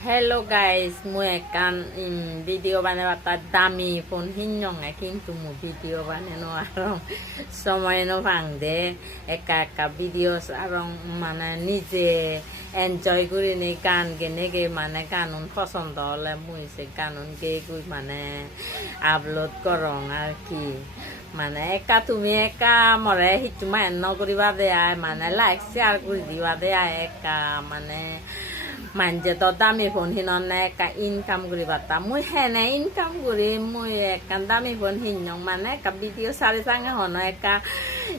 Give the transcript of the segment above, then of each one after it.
Hello guys, মই একান video বানাবার তার দামি ফোন হিনজঙে কিন্তু মু ভিডিও বানানো আর সময় নো ভাঙদে একা একা ভিডিও আর মানে নিজে এনজয় করি নি গান গেনে গে মানে গানুন পছন্দ হলে মুই সে গানুন গে গুই মানে আপলোড করং আর কি মানে একা তুমি একা মরে হিটু মান নকরিবা দেয় মানে লাইক শেয়ার করে দিবা দেয় একা মানে manje to dami phone hinon na ka income guri bata mui hene income guri mui kan dami phone hinyong mane ka video sari sanga hono ka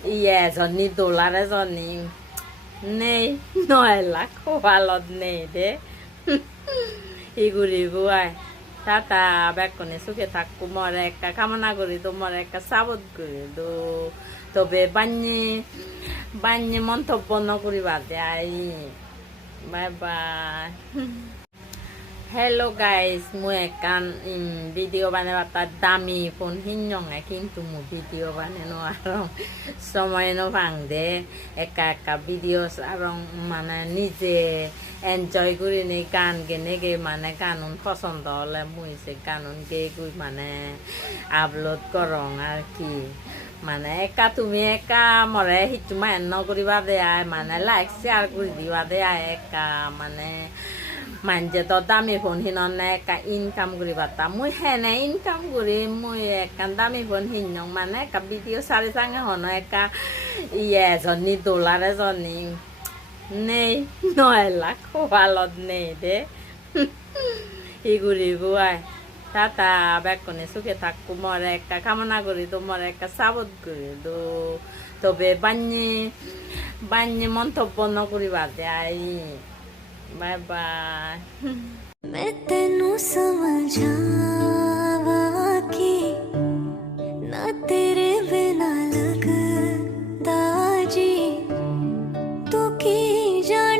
iye jonni dollar jonni nei noela ko valod nei de iguri buai tata bekone suke takku more ka kamana guri to more ka sabot guri do tobe banni montobbo no guri bate ai bye bye. Hello guys, মই একান video বানাবার তার দামি phone হিনজঙে কিন্তু মু video বানানো আর সময় no ভাঙদে একা একা ভিডিও আর মানে নিজে এনজয় করি নি গান গেনে গে মানে গানুন পছন্দ হলে মুই সে গানুন গে গুই মানে আপলোড করং আর কি মানে একা তুমি একা মরে হিটু মান নকরিবা দেয় মানে লাইক শেয়ার করে দিবা দেয় একা মানে manje to dami phone hinon na ka income guri bata mui hene income guri mui kan dami phone hinyong mane ka video sari sanga hono ka iye jonni dollar jonni nei noela ko valod nei de iguri buai tata bekone suke takku more ka kamana guri to more ka sabot guri do tobe banni montobbo no guri bate ai bye bye मैं तेनू समझावा कि ना तेरे बिना लगदा जी तू की जाने